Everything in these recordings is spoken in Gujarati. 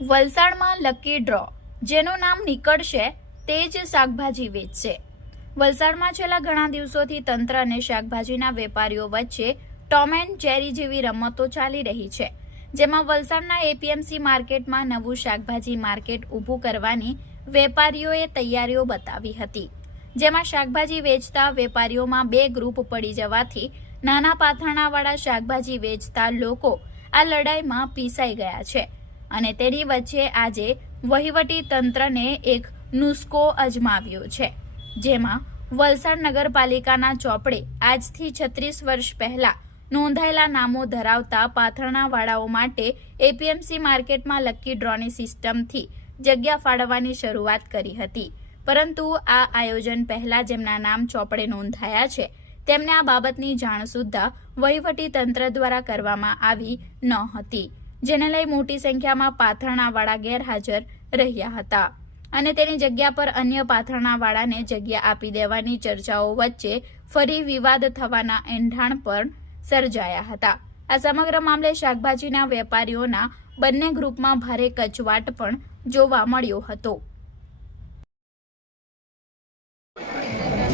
વલસાડમાં લકી ડ્રો, જેનું નામ નીકળશે તે જ શાકભાજી વેચશે। વલસાડમાં છેલ્લા ઘણા દિવસોથી તંત્ર અને શાકભાજીના વેપારીઓ વચ્ચે ટોમ એન્ડ જેરી જેવી રમતો ચાલી રહી છે, જેમાં વલસાડના એપીએમસી માર્કેટમાં નવું શાકભાજી માર્કેટ ઊભું કરવાની વેપારીઓએ તૈયારીઓ બતાવી હતી, જેમાં શાકભાજી વેચતા વેપારીઓમાં બે ગ્રુપ પડી જવાથી નાના પાથરણાવાળા શાકભાજી વેચતા લોકો આ લડાઈમાં પીસાઈ ગયા છે અને તેની વચ્ચે આજે વહીવટી તંત્રને એક નુસ્ખો અજમાવ્યો છે, જેમાં વલસાડ નગરપાલિકાના ચોપડે આજથી 36 વર્ષ પહેલા નોંધાયેલા નામો ધરાવતા પાથરણાવાળાઓ માટે એપીએમસી માર્કેટમાં લકી ડ્રોની સિસ્ટમથી જગ્યા ફાળવવાની શરૂઆત કરી હતી, પરંતુ આ આયોજન પહેલા જેમના નામ ચોપડે નોંધાયા છે તેમને આ બાબતની જાણ સુદ્ધા વહીવટી તંત્ર દ્વારા કરવામાં આવી ન હતી, જેને લઈ મોટી સંખ્યામાં પાથરણાવાળા ગેરહાજર રહ્યા હતા અને તેની જગ્યા પર અન્ય પાથરણાવાળાને જગ્યા આપી દેવાની ચર્ચાઓ વચ્ચે ફરી વિવાદ થવાના એંધાણ પર સર્જાયા હતા। આ સમગ્ર મામલે શાકભાજીના વેપારીઓના બંને ગ્રુપમાં ભારે કચવાટ પણ જોવા મળ્યો હતો।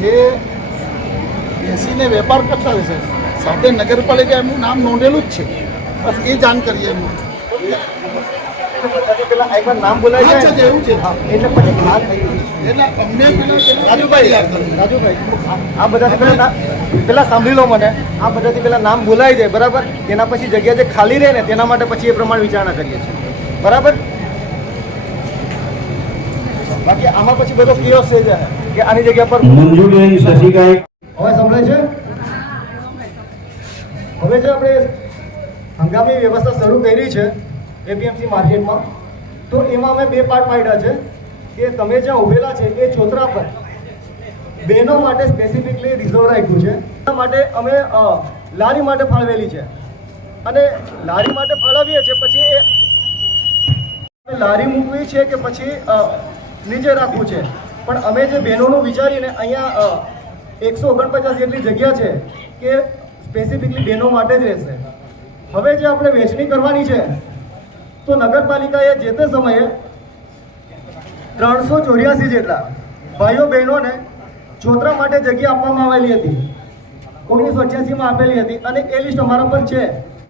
જે બેસીને વેપાર કરતા હશે સાથે નગરપાલિકા એમનું નામ નોંધેલું જ છે, બસ એ જાણ કરીએ એમનું પેલા એકવાર નામ બોલાય છે એવું છે એટલે પછી વાત થઈ ગઈ એટલે અમને રાજુભાઈ આ બધાથી પેલા સાંભળી લો મને, આ બધાથી પેલા નામ બોલાઈ જાય બરાબર, તેના પછી જગ્યા જે ખાલી રહે ને તેના માટે પછી એ પ્રમાણે વિચારણા કરીએ છીએ બરાબર। બાકી આમાં પછી બધો કિયોસ થઈ જાય કે આની જગ્યા પર મંજુબેન શશિકાઈ હવે સંભળાય છે। હવે જે આપણે હંગામી વ્યવસ્થા શરૂ કરી છે એપીએમસી માર્કેટમાં, તો એમાં અમે બે પાર્ટ પાડ્યા છે કે તમે જ્યાં ઉભેલા છે એ ચોતરા પર બહેનો માટે સ્પેસિફિકલી રિઝર્વ રાખ્યું છે, એના માટે અમે લારી માટે ફાળવેલી છે અને લારી માટે ફાળવીએ છીએ, પછી એ લારી મૂકવી છે કે પછી નીચે રાખવું છે, પણ અમે જે બહેનોનું વિચારીને અહીંયા 149 જેટલી જગ્યા છે કે સ્પેસિફિકલી બહેનો માટે જ રહેશે। હવે જે આપણે વહેંચણી કરવાની છે તો નગરપાલિકાએ જે તે સમયે 384 જેટલા ભાઈઓ બહેનોને ચોતરા માટે જગ્યા આપવામાં આવેલી હતી, 1988માં આપેલી હતી અને એ લિસ્ટ અમારા પર છે।